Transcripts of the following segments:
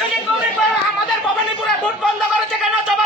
চলে কবে আমাদের ভবানীপুরে ভোট বন্ধ করেছে কেন জবাব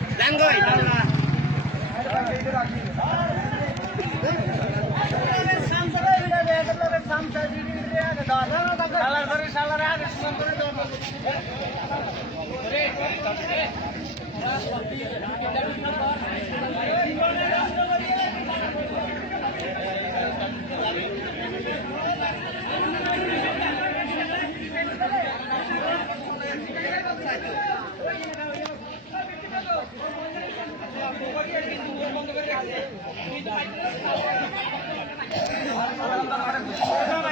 ंग कुझु